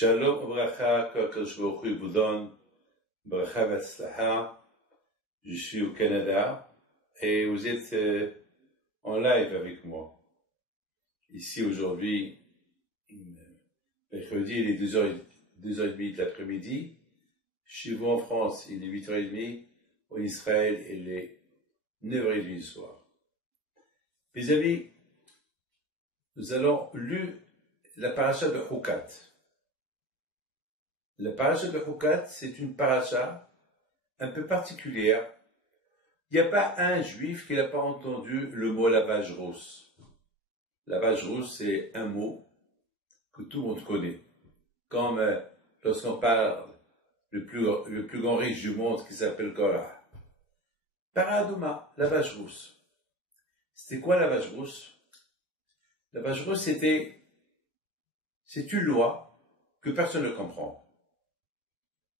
Shalom, bracha, qu'Akadosh Baruch Hu vous donne, bracha v'atzlacha. Je suis au Canada et vous êtes en live avec moi. Ici aujourd'hui, mercredi, il est 2h30 de l'après-midi. Chez vous en France, il est 8h30. En Israël, il est 9h30 du soir. Mes amis, nous allons lire la paracha de Chukat. La paracha de Chukat, c'est une paracha un peu particulière. Il n'y a pas un juif qui n'a pas entendu le mot lavage rousse. Lavage rousse, c'est un mot que tout le monde connaît. Comme lorsqu'on parle le plus grand riche du monde qui s'appelle Korah. Paraduma, lavage rousse. C'était quoi lavage rousse? Lavage rousse, c'est une loi que personne ne comprend.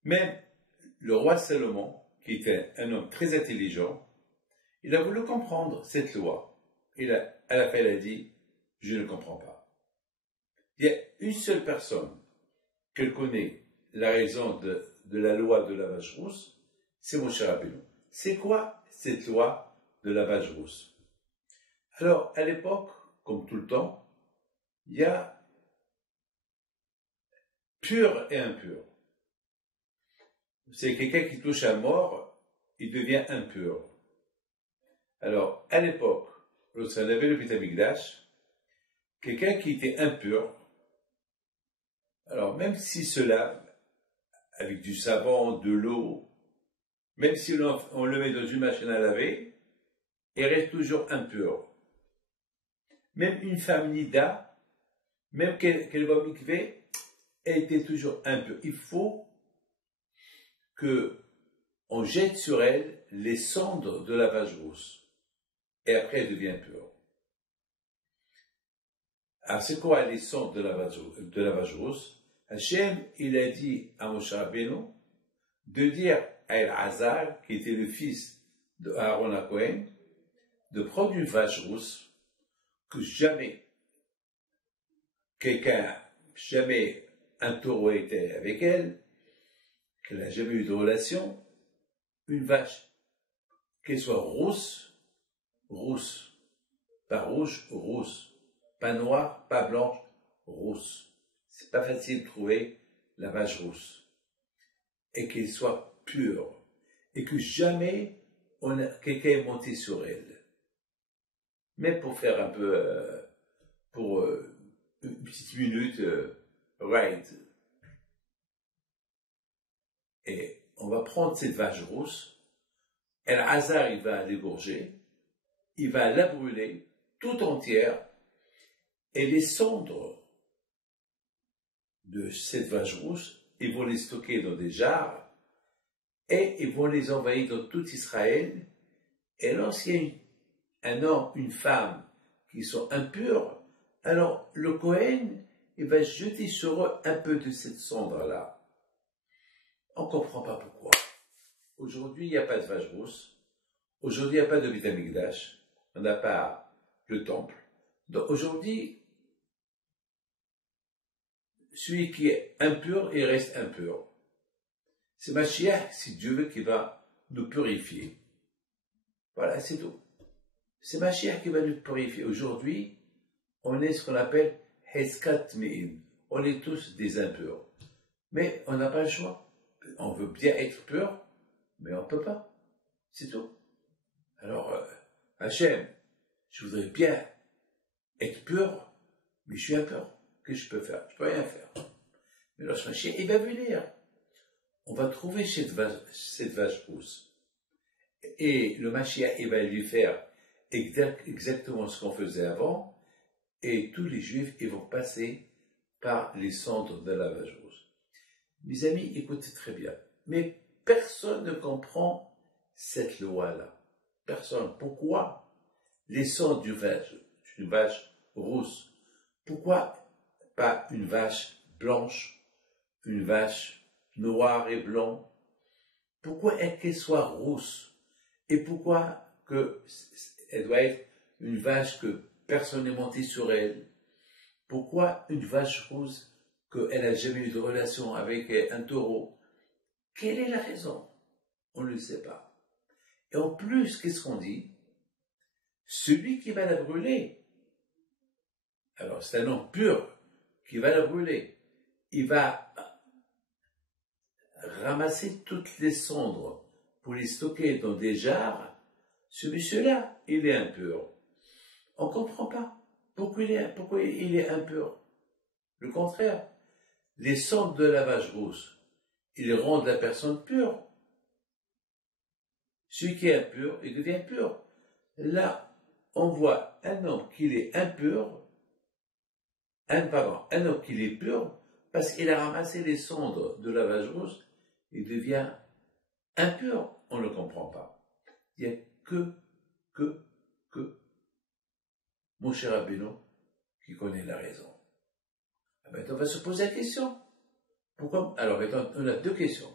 Même le roi Salomon, qui était un homme très intelligent, il a voulu comprendre cette loi. À la fin, il a dit, je ne comprends pas. Il y a une seule personne qui connaît la raison de la loi de lavage rousse, c'est Moshe Rabbeinu. C'est quoi cette loi de lavage rousse? Alors, à l'époque, comme tout le temps, il y a pur et impur. C'est quelqu'un qui touche à mort, il devient impur. Alors, à l'époque, lorsqu'on avait le Beit Hamikdash, quelqu'un qui était impur, alors même s'il se lave avec du savon, de l'eau, même si on le met dans une machine à laver, il reste toujours impur. Même une femme nida, même qu'elle va au mikvé, elle était toujours impure. Il faut qu'on jette sur elle les cendres de lavage rousse. Et après, elle devient pure. Alors, c'est quoi les cendres de lavage rousse? Hachem, il a dit à Moshe Rabbeinu de dire à El-Hazar, qui était le fils de Aaron HaKohen, de prendre une vache rousse, que jamais un taureau était avec elle, qu'elle n'a jamais eu de relation, une vache, qu'elle soit rousse, pas rouge, rousse, pas noire, pas blanche, rousse. C'est pas facile de trouver la vache rousse. Et qu'elle soit pure. Et que jamais quelqu'un est monté sur elle. Même pour faire un peu, une petite minute, ride. Et on va prendre cette vache rousse, et le hasard, il va l'égorger, il va la brûler tout entière, et les cendres de cette vache rousse, ils vont les stocker dans des jarres, et ils vont les envahir dans tout Israël, et lorsqu'il y a un homme, une femme, qui sont impurs, alors le Kohen, il va jeter sur eux un peu de cette cendre-là. On ne comprend pas pourquoi. Aujourd'hui, il n'y a pas de vache rousse. Aujourd'hui, il n'y a pas de Beit Hamikdash. On n'a pas le temple. Donc aujourd'hui, celui qui est impur, il reste impur. C'est Mashiach, si Dieu veut, qui va nous purifier. Voilà, c'est tout. C'est Mashiach qui va nous purifier. Aujourd'hui, on est ce qu'on appelle Heskat Me'im. On est tous des impurs. Mais on n'a pas le choix. On veut bien être pur, mais on ne peut pas. C'est tout. Alors, Hachem, je voudrais bien être pur, mais je suis impur. Qu'est-ce que je peux faire? Je ne peux rien faire. Mais lorsque Mashiach, il va venir. On va trouver cette vache rousse. Et le Mashiach, il va lui faire exactement ce qu'on faisait avant, et tous les Juifs, ils vont passer par les cendres de la vache rousse. Mes amis, écoutez très bien. Mais personne ne comprend cette loi-là. Personne. Pourquoi les cendres d'une vache rousse? Pourquoi pas une vache blanche, une vache noire et blanc? Pourquoi qu'elle soit rousse? Et pourquoi elle doit être une vache que personne n'est monté sur elle? Pourquoi une vache rousse qu'elle n'a jamais eu de relation avec un taureau. Quelle est la raison? On ne le sait pas. Et en plus, qu'est-ce qu'on dit? Celui qui va la brûler, alors c'est un homme pur qui va la brûler, il va ramasser toutes les cendres pour les stocker dans des jarres. Ce monsieur-là, il est impur. On ne comprend pas pourquoi il est impur. Le contraire, les cendres de lavage rousse, ils rendent la personne pure. Celui qui est impur, il devient pur. Là, on voit un homme qui est impur, un homme qui est pur, parce qu'il a ramassé les cendres de lavage rousse, il devient impur. On ne le comprend pas. Il n'y a que mon cher Rabbeinu qui connaît la raison. Maintenant, on va se poser la question. Pourquoi? Alors, maintenant, on a deux questions.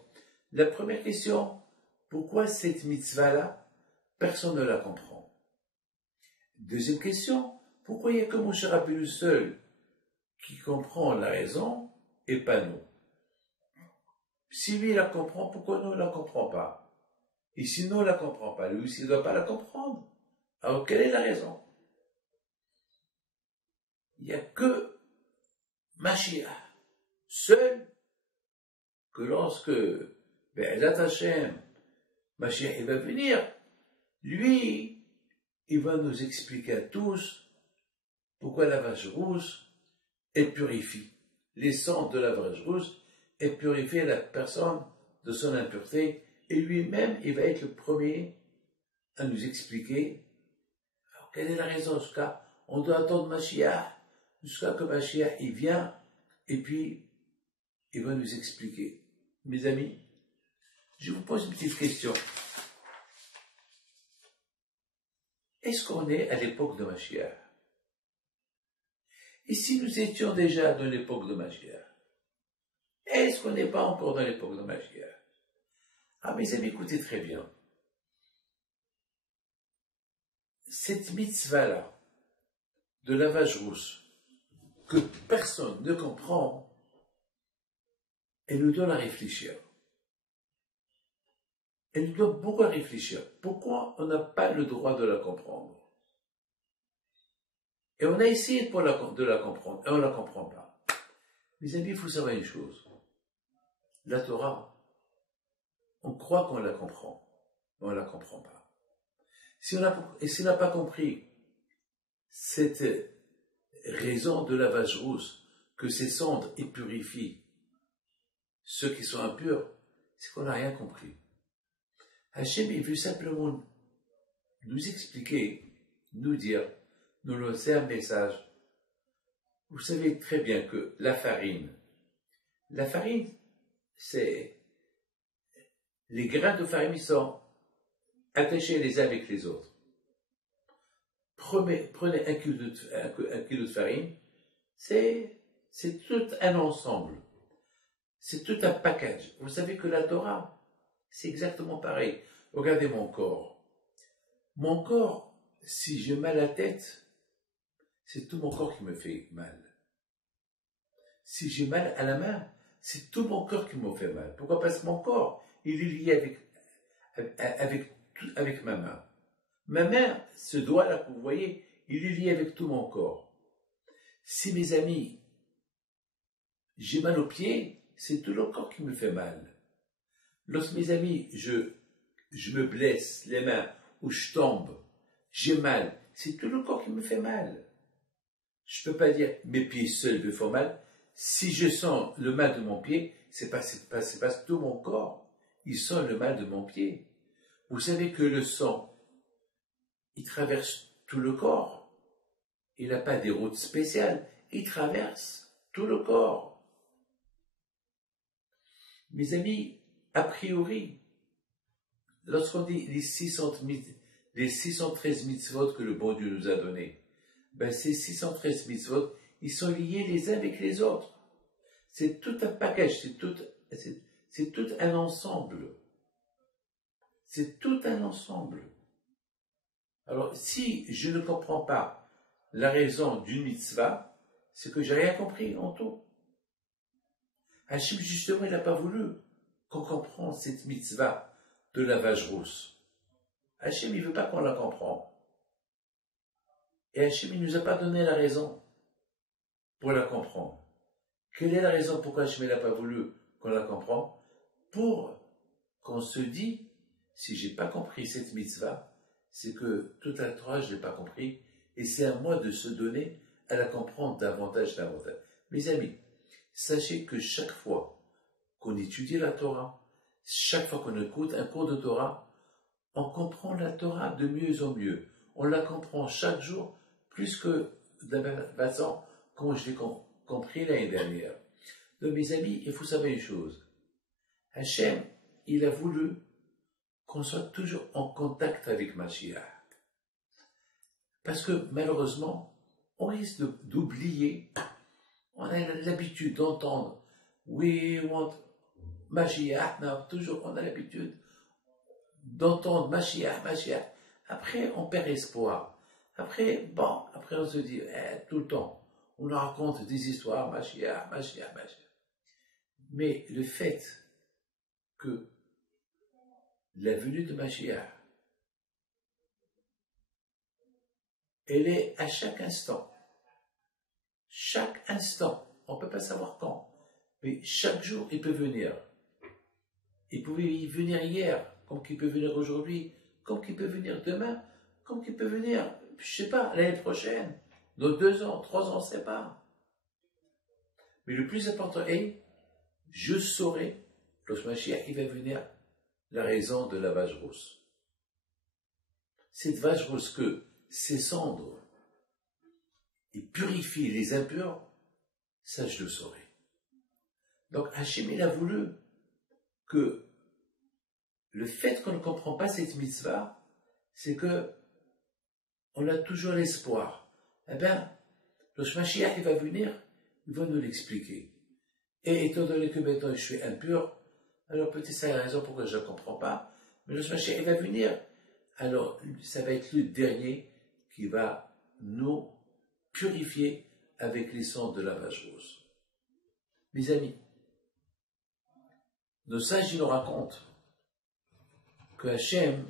La première question, pourquoi cette mitzvah-là, personne ne la comprend? Deuxième question, pourquoi il n'y a que mon cher Rabbeinu seul qui comprend la raison et pas nous? Si lui la comprend, pourquoi nous ne la comprenons pas? Et si nous ne la comprenons pas, lui aussi ne doit pas la comprendre. Alors, quelle est la raison? Il n'y a que Mashiach, seul, que lorsque Be'ezat Hashem, Mashiach il va venir, lui, il va nous expliquer à tous pourquoi la vache rousse, elle purifie. Les cendres de la vache rousse, elle purifie la personne de son impureté, et lui-même, il va être le premier à nous expliquer. Alors, quelle est la raison? On doit attendre Mashiach, jusqu'à que Mashiach, il vient, et puis, il va nous expliquer. Mes amis, je vous pose une petite question. Est-ce qu'on est à l'époque de Mashiach? Et si nous étions déjà dans l'époque de Mashiach, est-ce qu'on n'est pas encore dans l'époque de Mashiach? Ah, mes amis, écoutez très bien. Cette mitzvah-là, de lavage rousse, que personne ne comprend, elle nous donne à réfléchir. Elle nous donne beaucoup à réfléchir. Pourquoi on n'a pas le droit de la comprendre? Et on a essayé de la comprendre, et on ne la comprend pas. Mes amis, il faut savoir une chose. La Torah, on croit qu'on la comprend, mais on ne la comprend pas. Si on n'a pas compris cette raison de lavage rousse, que ces cendres y purifient ceux qui sont impurs, c'est qu'on n'a rien compris. Hachem, il veut simplement nous expliquer, nous dire, nous lancer un message. Vous savez très bien que la farine, c'est les grains de farine, ils sont attachés les uns avec les autres. Prenez un kilo de farine, c'est tout un ensemble. C'est tout un package. Vous savez que la Torah, c'est exactement pareil. Regardez mon corps. Mon corps, si j'ai mal à la tête, c'est tout mon corps qui me fait mal. Si j'ai mal à la main, c'est tout mon corps qui me fait mal. Pourquoi? Parce que mon corps, il est lié avec ma main. Ma main, ce doigt-là que vous voyez, il est lié avec tout mon corps. Si mes amis, j'ai mal aux pieds, c'est tout le corps qui me fait mal. Lorsque mes amis, je me blesse les mains ou je tombe, j'ai mal, c'est tout le corps qui me fait mal. Je ne peux pas dire mes pieds seuls me font mal. Si je sens le mal de mon pied, c'est pas tout mon corps. Il sent le mal de mon pied. Vous savez que le sang, il traverse tout le corps. Il n'a pas des routes spéciales. Il traverse tout le corps. Mes amis, a priori, lorsqu'on dit les 613 mitzvot que le bon Dieu nous a donnés, ben ces 613 mitzvot, ils sont liés les uns avec les autres. C'est tout un package, c'est tout un ensemble. C'est tout un ensemble. Alors, si je ne comprends pas la raison d'une mitzvah, c'est que j'ai rien compris en tout. Hachem, justement, il n'a pas voulu qu'on comprenne cette mitzvah de lavage rousse. Hachem, il ne veut pas qu'on la comprenne. Et Hachem, il ne nous a pas donné la raison pour la comprendre. Quelle est la raison pourquoi Hachem n'a pas voulu qu'on la comprenne? Pour qu'on se dise, si j'ai pas compris cette mitzvah, c'est que toute la Torah, je l'ai pas compris, et c'est à moi de se donner à la comprendre davantage. Mes amis, sachez que chaque fois qu'on étudie la Torah, chaque fois qu'on écoute un cours de Torah, on comprend la Torah de mieux en mieux. On la comprend chaque jour plus que de la même façon comme je l'ai compris l'année dernière. Donc mes amis, il faut savoir une chose. Hachem, il a voulu qu'on soit toujours en contact avec Mashiach. Parce que malheureusement, on risque d'oublier, on a l'habitude d'entendre We want Mashiach, toujours on a l'habitude d'entendre Mashiach. Après, on perd espoir. Après, on se dit, tout le temps, on nous raconte des histoires, Mashiach. Mais le fait que la venue de Mashiach, elle est à chaque instant. Chaque instant. On ne peut pas savoir quand. Mais chaque jour, il peut venir. Il pouvait y venir hier, comme qu'il peut venir aujourd'hui, comme qu'il peut venir demain, comme qu'il peut venir, je ne sais pas, l'année prochaine, dans 2 ans, 3 ans, on ne sait pas. Mais le plus important est, je saurai, lorsque Mashiach va venir, la raison de la vache rousse. Cette vache rousse que ses cendres et purifie les impurs, ça je le saurai. Donc Hachem, il a voulu que le fait qu'on ne comprend pas cette mitzvah, c'est que on a toujours l'espoir. Eh bien, lorsque Mashiach va venir, il va nous l'expliquer. Et étant donné que maintenant je suis impur, alors peut-être c'est la raison pourquoi je ne comprends pas, mais lorsque Mashiach va venir, alors ça va être le dernier qui va nous purifier avec les cendres de la vache rousse. Mes amis, nos sages ils nous racontent que Hachem,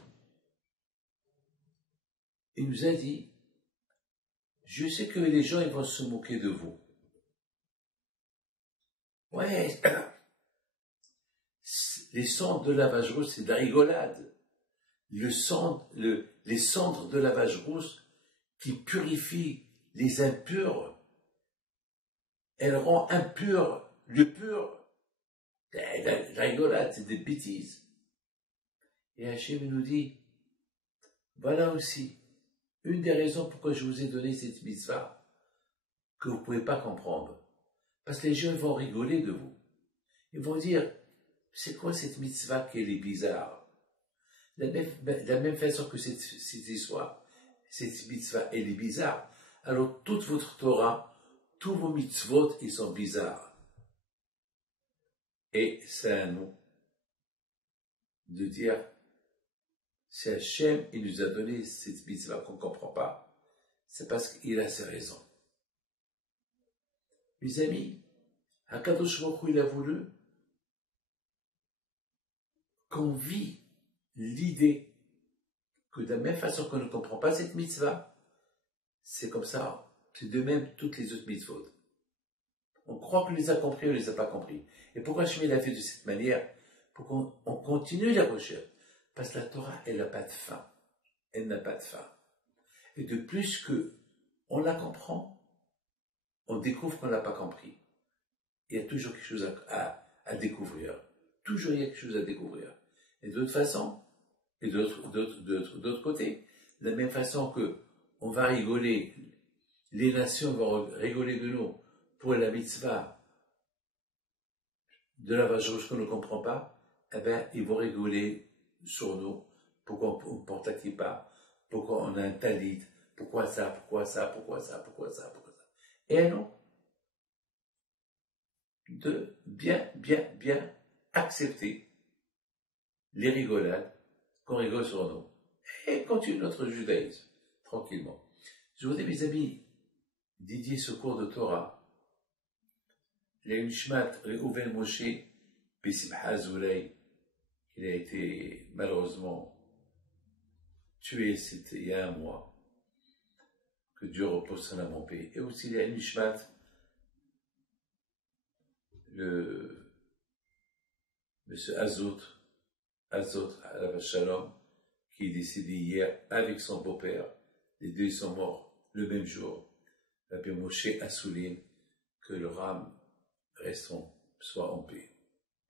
il nous a dit, je sais que les gens ils vont se moquer de vous. Ouais, les cendres de la vache rousse, c'est de la rigolade. Les cendres de la vache rousse qui purifient les impurs, elle rend impur le pur. La rigolade, c'est des bêtises. Et Hachem nous dit, voilà aussi une des raisons pourquoi je vous ai donné cette mitzvah que vous ne pouvez pas comprendre. Parce que les gens vont rigoler de vous. Ils vont dire, c'est quoi cette mitzvah qui est bizarre? De la même façon que cette histoire, cette mitzvah, elle est bizarre. Alors toute votre Torah, tous vos mitzvot, ils sont bizarres. Et c'est à nous de dire, si Hachem, il nous a donné cette mitzvah qu'on ne comprend pas, c'est parce qu'il a ses raisons. Mes amis, Akadosh Baruch Hu, il a voulu qu'on vit l'idée que de la même façon qu'on ne comprend pas cette mitzvah, c'est comme ça, c'est de même toutes les autres mitzvot. On croit qu'on les a compris, on ne les a pas compris. Et pourquoi Hachem l'a fait de cette manière? Pour qu'on continue la recherche. Parce que la Torah, elle n'a pas de fin. Elle n'a pas de fin. Et de plus que on la comprend, on découvre qu'on ne l'a pas compris. Il y a toujours quelque chose à découvrir. Toujours il y a quelque chose à découvrir. Et d'autre façon, et d'autre côté, de la même façon que on va rigoler, les nations vont rigoler de nous pour la mitzvah de la vache rouge qu'on ne comprend pas, eh bien, ils vont rigoler sur nous, pourquoi on ne porte la kippa, pourquoi on a un talit, pourquoi ça. Et non, de bien accepter les rigolades qu'on rigole sur nous et continue notre judaïsme tranquillement. Je vous dis, mes amis, dédier ce cours de Torah, les Nishmat Reuven Moshe Besimcha Zoulay, il a été malheureusement tué, c'était il y a un mois. Que Dieu repose son âme en paix. Et aussi les Nishmat, monsieur Azot, Alav Shalom, qui est décédé hier avec son beau-père. Les deux sont morts le même jour. Rabbi Moshe Assouline, que le Ram soit en paix.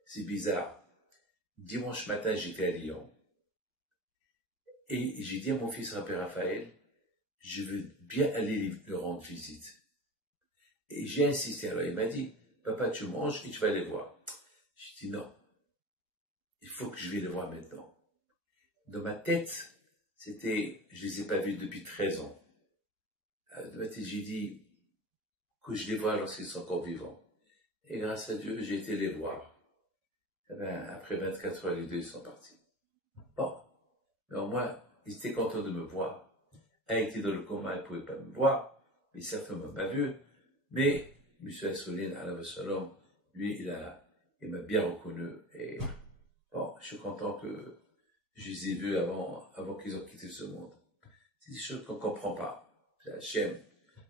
C'est bizarre. Dimanche matin, j'étais à Lyon. Et j'ai dit à mon fils Rabbi Raphaël, je veux bien aller leur rendre visite. Et j'ai insisté. Alors il m'a dit, papa, tu manges et tu vas les voir. J'ai dit non. Il faut que je vais les voir maintenant. Dans ma tête, c'était, je les ai pas vus depuis 13 ans. Dans ma tête, j'ai dit que je les vois lorsqu'ils sont encore vivants. Et grâce à Dieu, j'ai été les voir. Et ben, après 24 heures, les deux sont partis. Bon. Mais au moins, ils étaient contents de me voir. Un était dans le coma, il ne pouvait pas me voir, mais certainement pas vu. Mais M. Assouline, Alav Shalom, lui, il m'a bien reconnu. Et bon, je suis content que je les ai vus avant qu'ils ont quitté ce monde. C'est des choses qu'on ne comprend pas. C'est Hachem.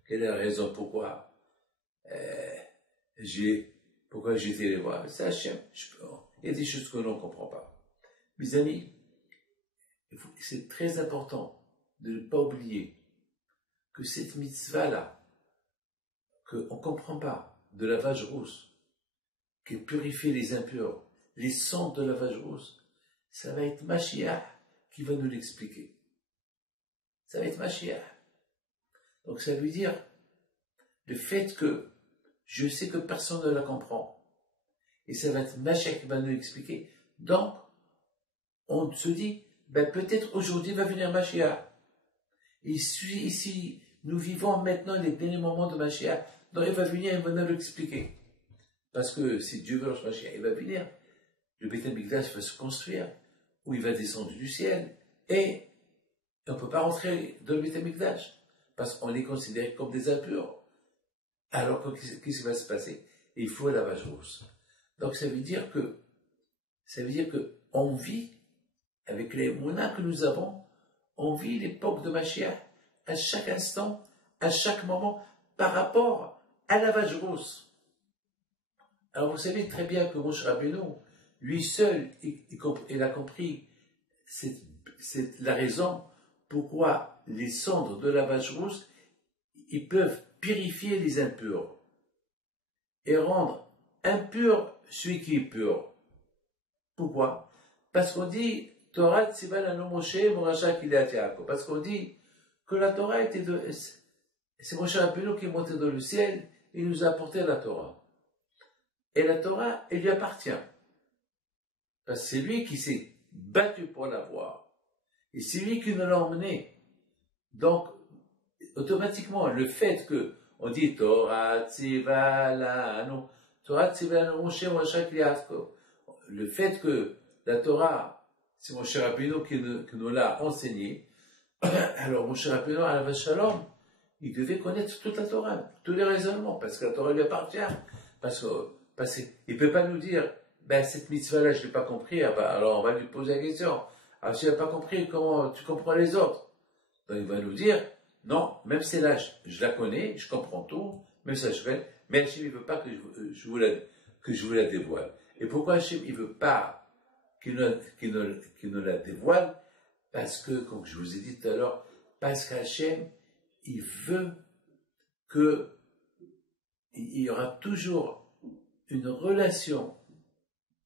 Quelle est la raison pourquoi j'ai été les voir? C'est Hachem. Il y a des choses que l'on ne comprend pas. Mes amis, c'est très important de ne pas oublier que cette mitzvah-là, qu'on ne comprend pas, de lavage rousse, qui purifie les impurs, les cendres de lavage rousse, ça va être Mashiach qui va nous l'expliquer. Ça va être Mashiach. Donc ça veut dire le fait que je sais que personne ne la comprend, et ça va être Mashiach qui va nous l'expliquer. Donc, on se dit, ben peut-être aujourd'hui va venir Mashiach. Et si nous vivons maintenant les derniers moments de Mashiach, donc il va venir et il va nous l'expliquer. Parce que si Dieu veut Mashiach, il va venir, le Beit HaMikdash va se construire, où il va descendre du ciel, et on ne peut pas rentrer dans le Beit HaMikdash, parce qu'on est considéré comme des impurs. Alors qu'est-ce qui va se passer? Il faut la lavage rousse. Donc ça veut dire que on vit, avec les monas que nous avons, on vit l'époque de Mashiach à chaque instant, à chaque moment, par rapport à la lavage rousse. Alors vous savez très bien que Moshe Rabbeinu, lui seul, il a compris c'est la raison pourquoi les cendres de lavage rousse, ils peuvent purifier les impurs et rendre impur celui qui est pur. Pourquoi? Parce qu'on dit Torah Tzival Anu Moshe Moracha Kilat Yaakov. Parce qu'on dit que la Torah c'est Moshe Rabbeinu qui est monté dans le ciel, il nous a apporté la Torah. Et la Torah, elle lui appartient. Parce que c'est lui qui s'est battu pour l'avoir. Et c'est lui qui nous l'a emmené. Donc, automatiquement, le fait que on dit Torah Tzival Anu Moshe Moracha Kilat Yaakov, le fait que la Torah, c'est Moshe Rabbeinu qui nous l'a enseigné, alors Moshe Rabbeinu, Alav Shalom, il devait connaître toute la Torah, tous les raisonnements, parce que la Torah lui appartient. Parce qu'il ne peut pas nous dire, ben cette mitzvah-là, je ne l'ai pas compris, alors on va lui poser la question. Alors si tu n'as pas compris, comment tu comprends les autres? Donc il va nous dire, non, même celle-là, je la connais, je comprends tout, même ça je fais, mais Hachem, il ne veut pas que je vous la dévoile. Et pourquoi Hachem, il ne veut pas qu'il nous la dévoile? Parce que, comme je vous ai dit tout à l'heure, parce qu'Hachem, il veut qu'il y aura toujours une relation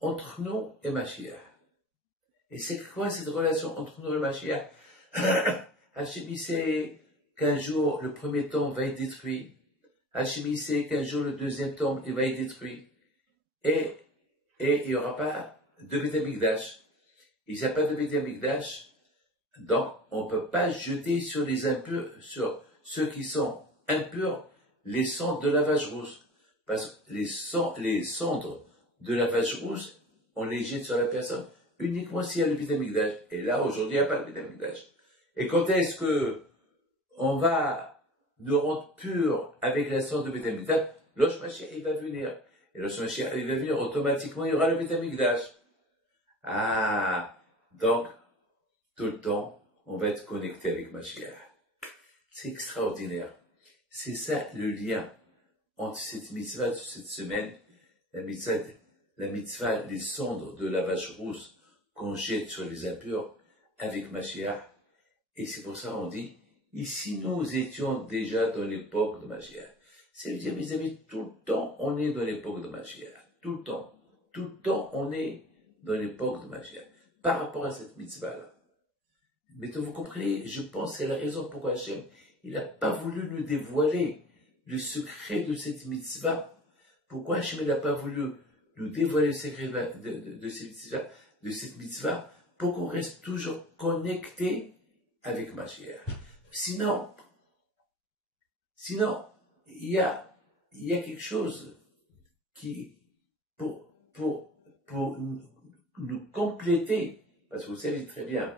entre nous et Mashiach. Et c'est quoi cette relation entre nous et Mashiach? Hachem, il sait qu'un jour, le premier temple va être détruit. Hachem, il sait qu'un jour, le deuxième temple, il va être détruit. Et il n'y aura pas de Beit HaMikdash. Il n'y a pas de Beit HaMikdash, donc on ne peut pas jeter sur les impurs, sur ceux qui sont impurs, les cendres de lavage rousse. Parce que les cendres de lavage rousse, on les jette sur la personne uniquement s'il y a le Beit HaMikdash. Et là, aujourd'hui, il n'y a pas de Beit HaMikdash. Et quand est-ce que on va nous rendre purs avec la cendre de Beit HaMikdash? L'Osh Mashiach, il va venir. Et Et lorsque Mashiach il va venir, automatiquement, il y aura le Beth Amikdash. Ah, donc, tout le temps, on va être connecté avec Mashiach. C'est extraordinaire. C'est ça le lien entre cette mitzvah de cette semaine, la mitzvah des cendres de la vache rousse qu'on jette sur les impurs avec Mashiach. Et c'est pour ça qu'on dit, ici nous étions déjà dans l'époque de Mashiach. Ça veut dire, mes amis, tout le temps on est dans l'époque de Mashiach. Tout le temps on est dans l'époque de Mashiach. Par rapport à cette mitzvah-là. Mais vous comprenez, je pense que c'est la raison pourquoi Hachem, il n'a pas voulu nous dévoiler le secret de cette mitzvah. Pourquoi Hachem n'a pas voulu nous dévoiler le secret de cette mitzvah, pour qu'on reste toujours connecté avec Mashiach. Sinon, il y a quelque chose qui, pour nous compléter, parce que vous savez très bien,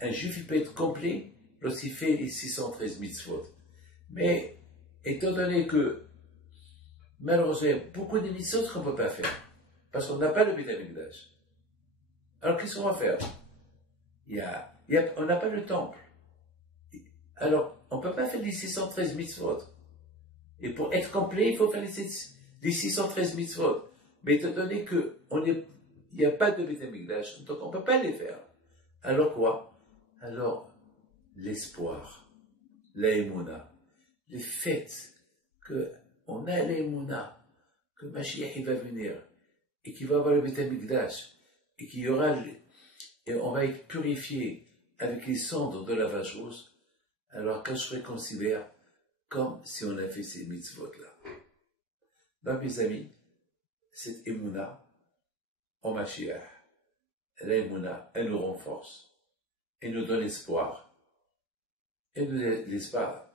un juif il peut être complet lorsqu'il fait les 613 mitzvot. Mais, étant donné que, malheureusement, il y a beaucoup de mitzvot qu'on ne peut pas faire, parce qu'on n'a pas le Beth Amikdash. Alors, qu'est-ce qu'on va faire? On n'a pas le temple. Alors, on ne peut pas faire les 613 mitzvot. Et pour être complet, il faut faire les 613 mitzvot. Mais étant donné qu'il n'y a pas de Beth Amikdash, donc on ne peut pas les faire. Alors quoi? Alors, l'espoir, l'aïmouna, le fait qu'on a l'aïmouna, que Mashiach va venir, et qu'il va avoir le Beth Amikdash, et qu'il y aura, et on va être purifié avec les cendres de la vache rousse, alors quand je considère comme si on a fait ces mitzvot-là. Donc, mes amis, cette émouna, en Mashiach, l'aïmouna, elle nous renforce, elle nous donne espoir, elle nous donne l'espoir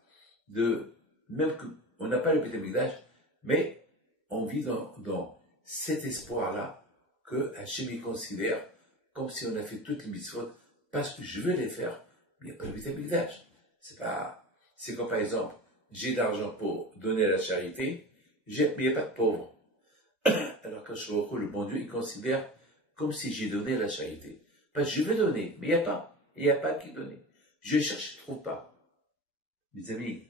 de, même qu'on n'a pas le Beth Amikdash, mais on vit dans cet espoir-là que Hachem considère comme si on a fait toutes les mitzvot, parce que je veux les faire, mais il n'y a pas le Beth Amikdash. C'est comme par exemple, j'ai d'argent pour donner à la charité, mais il n'y a pas de pauvres. Alors quand je recours, le bon Dieu, il considère comme si j'ai donné à la charité. Parce que je veux donner, mais il n'y a pas qui donner. Je cherche, je ne trouve pas. Mes amis,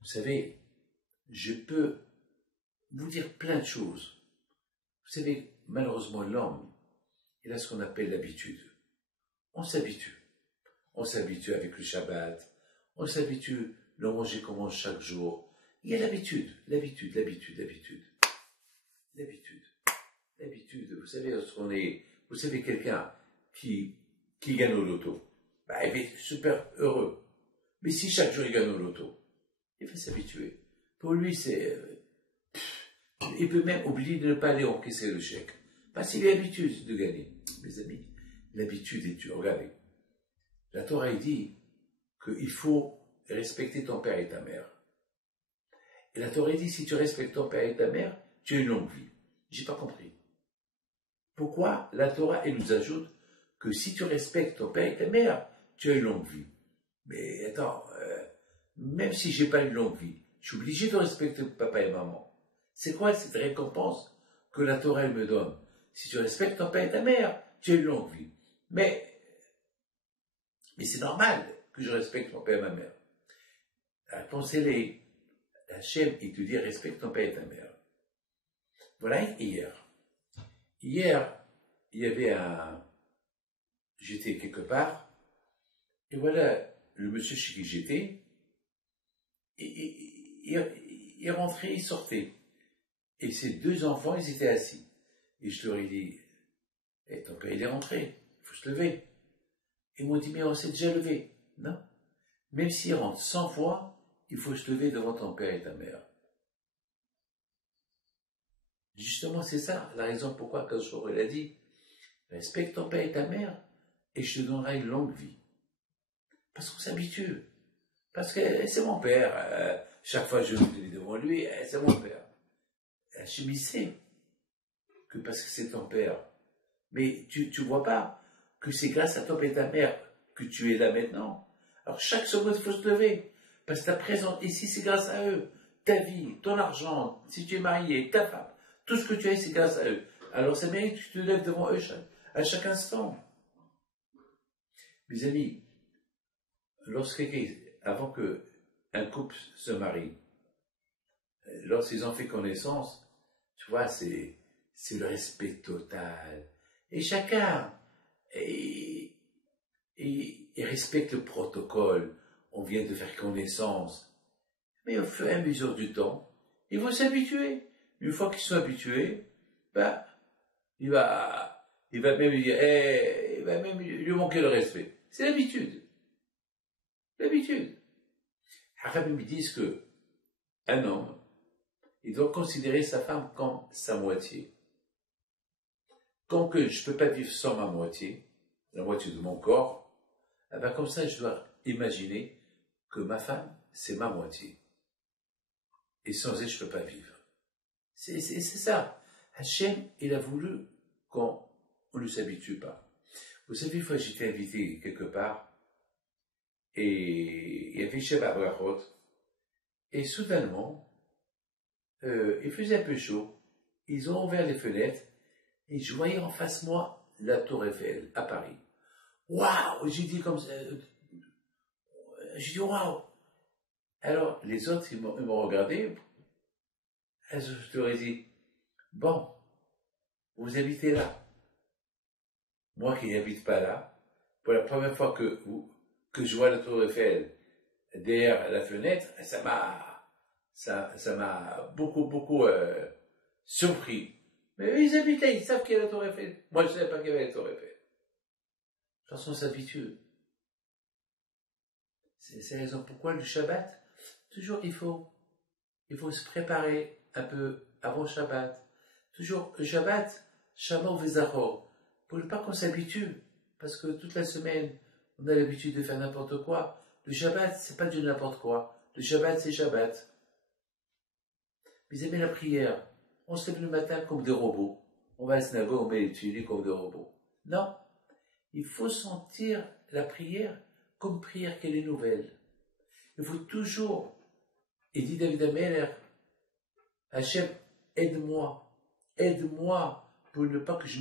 vous savez, je peux vous dire plein de choses. Vous savez, malheureusement, l'homme, il a ce qu'on appelle l'habitude. On s'habitue. On s'habitue avec le Shabbat. On s'habitue le manger qu'on mange chaque jour. Il y a l'habitude. Vous savez, vous savez quelqu'un qui gagne au loto. Bah, il est super heureux. Mais si chaque jour il gagne au loto, il va s'habituer. Pour lui, il peut même oublier de ne pas aller encaisser le chèque. Parce qu'il a l'habitude de gagner. Mes amis, l'habitude est dure. Regardez. La Torah dit qu'il faut respecter ton père et ta mère. Et la Torah dit, si tu respectes ton père et ta mère, tu as une longue vie. J'ai pas compris. Pourquoi la Torah, elle nous ajoute que si tu respectes ton père et ta mère, tu as une longue vie. Mais attends, même si j'ai pas une longue vie, je suis obligé de respecter papa et maman. C'est quoi cette récompense que la Torah elle me donne? Si tu respectes ton père et ta mère, tu as une longue vie. Mais c'est normal que je respecte mon père et ma mère. La réponse est les. Hachem, il te dit respecte ton père et ta mère. Voilà hier. Hier, il y avait j'étais quelque part, et voilà, le monsieur chez qui j'étais, il rentrait, il sortait. Et ses deux enfants, ils étaient assis. Et je leur ai dit, ton père, il est rentré, il faut se lever. Ils m'ont dit, mais on s'est déjà levé. Non. Même s'il rentre 100 fois, il faut se lever devant ton père et ta mère. Justement, c'est ça, la raison pourquoi Kadosh il a dit, respecte ton père et ta mère, et je te donnerai une longue vie. Parce qu'on s'habitue. Parce que c'est mon père. Chaque fois que je me dis devant lui, c'est mon père. Hachem sait que parce que c'est ton père. Mais tu vois pas que c'est grâce à ton père et ta mère que tu es là maintenant. Alors chaque seconde, il faut se lever. Parce que ta présence ici, c'est grâce à eux. Ta vie, ton argent, si tu es marié, ta femme, Tout ce que tu as, c'est grâce à eux. Alors ça mérite que tu te lèves devant eux à chaque instant. Mes amis, avant qu'un couple se marie, lorsqu'ils ont fait connaissance, tu vois, c'est le respect total. Et chacun il respecte le protocole. On vient de faire connaissance. Mais au fur et à mesure du temps, ils vont s'habituer. Une fois qu'ils sont habitués, ben, il va même lui dire, il va même lui manquer le respect. C'est l'habitude. L'habitude. Arabes me disent que un homme, il doit considérer sa femme comme sa moitié. Comme que je ne peux pas vivre sans ma moitié, la moitié de mon corps, eh ben comme ça je dois imaginer que ma femme, c'est ma moitié. Et sans elle, je ne peux pas vivre. C'est ça. Hachem, il a voulu qu'on ne s'habitue pas. Vous savez, une fois j'étais invité quelque part, et il y avait Shabbat Brachot, et soudainement, il faisait un peu chaud, ils ont ouvert les fenêtres, et je voyais en face moi la Tour Eiffel à Paris. Waouh! J'ai dit comme ça, j'ai dit waouh! Alors, les autres, ils m'ont regardé, je leur ai dit, bon, vous habitez là. Moi qui n'habite pas là, pour la première fois que je vois la Tour Eiffel derrière la fenêtre, ça m'a beaucoup surpris. Mais eux, ils habitaient, ils savent qu'il y a la Tour Eiffel. Moi, je ne savais pas qu'il y avait la Tour Eiffel. De toute façon, on s'habitue. C'est la raison pourquoi le Shabbat, toujours il faut se préparer un peu avant le Shabbat. Toujours le Shabbat, Shamor Vezachor, pour ne pas qu'on s'habitue. Parce que toute la semaine, on a l'habitude de faire n'importe quoi. Le Shabbat, c'est pas du n'importe quoi. Le Shabbat, c'est Shabbat. Vous aimez la prière. On se lève le matin comme des robots. On va à la synagogue, on met les tuiles comme des robots. Non. Il faut sentir la prière comme prière qu'elle est nouvelle. Il faut toujours, et dit David Ameller, Hachem, aide-moi pour ne pas que je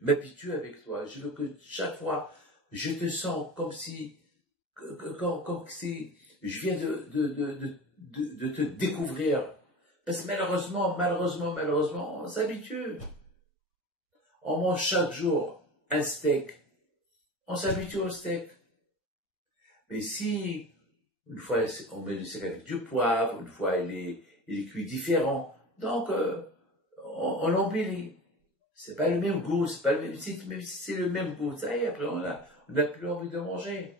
m'habitue avec toi. Je veux que chaque fois, je te sens comme si je viens de te découvrir. Parce que malheureusement, on s'habitue. On mange chaque jour un steak. On s'habitue au steak. Mais si, une fois, on met le steak avec du poivre, une fois, il est cuit différent. Donc, on l'embellit. C'est pas le même goût, c'est pas le même, même si c'est le même goût, ça y est, après, on n'a plus envie de manger.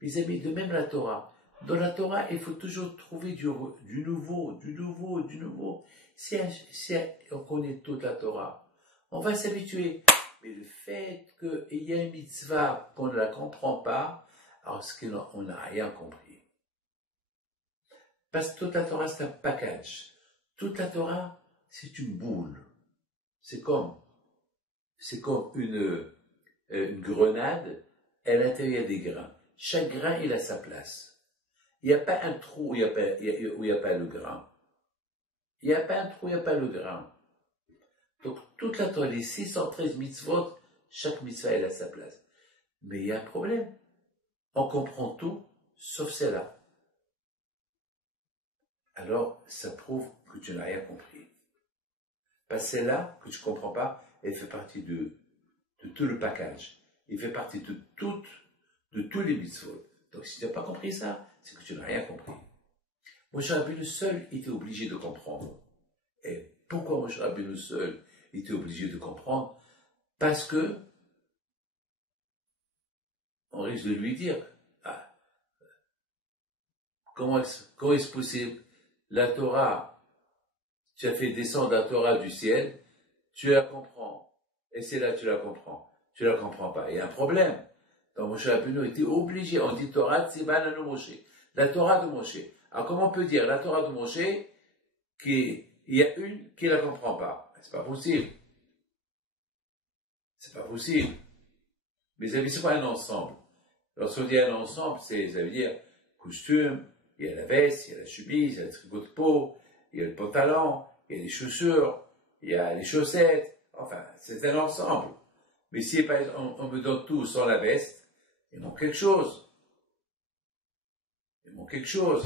Mes amis, de même la Torah. Dans la Torah, il faut toujours trouver du nouveau. Si on connaît toute la Torah, on va s'habituer. Mais le fait qu'il y a une mitzvah qu'on ne la comprend pas, alors c'est qu'on n'a rien compris. Parce que toute la Torah, c'est un package. Toute la Torah, c'est une boule. C'est comme une grenade, à l'intérieur des grains. Chaque grain, il a sa place. Il n'y a pas un trou où il n'y a pas le grain. Il n'y a pas un trou où il n'y a pas le grain. Donc, toute la Torah, les 613 mitzvot, chaque mitzvah, elle a sa place. Mais il y a un problème. On comprend tout, sauf celle-là. Alors, ça prouve que tu n'as rien compris. Parce que celle-là, que tu ne comprends pas, elle fait partie de tout le package. Elle fait partie de tous les mitzvot. Donc, si tu n'as pas compris ça, c'est que tu n'as rien compris. Moshe Rabbeinu seul était obligé de comprendre. Et pourquoi Moshe Rabbeinu seul était obligé de comprendre? Parce que on risque de lui dire, comment est-ce possible? La Torah, tu as fait descendre la Torah du ciel, tu la comprends, et c'est là que tu la comprends. Tu la comprends pas. Il y a un problème. Donc Moshe Rabbeinu était obligé. On dit Torah Tsiban Anu Moshe. La Torah de Moshe. Alors comment on peut dire la Torah de Moshe qu'il y a une qui la comprend pas? C'est pas possible. C'est pas possible. Mes amis, c'est pas un ensemble. Lorsqu'on dit un ensemble, ça veut dire costume, il y a la veste, il y a la chemise, il y a le tricot de peau, il y a le pantalon, il y a les chaussures, il y a les chaussettes, enfin, c'est un ensemble. Mais si par exemple, on me donne tout sans la veste, il manque quelque chose. Il manque quelque chose.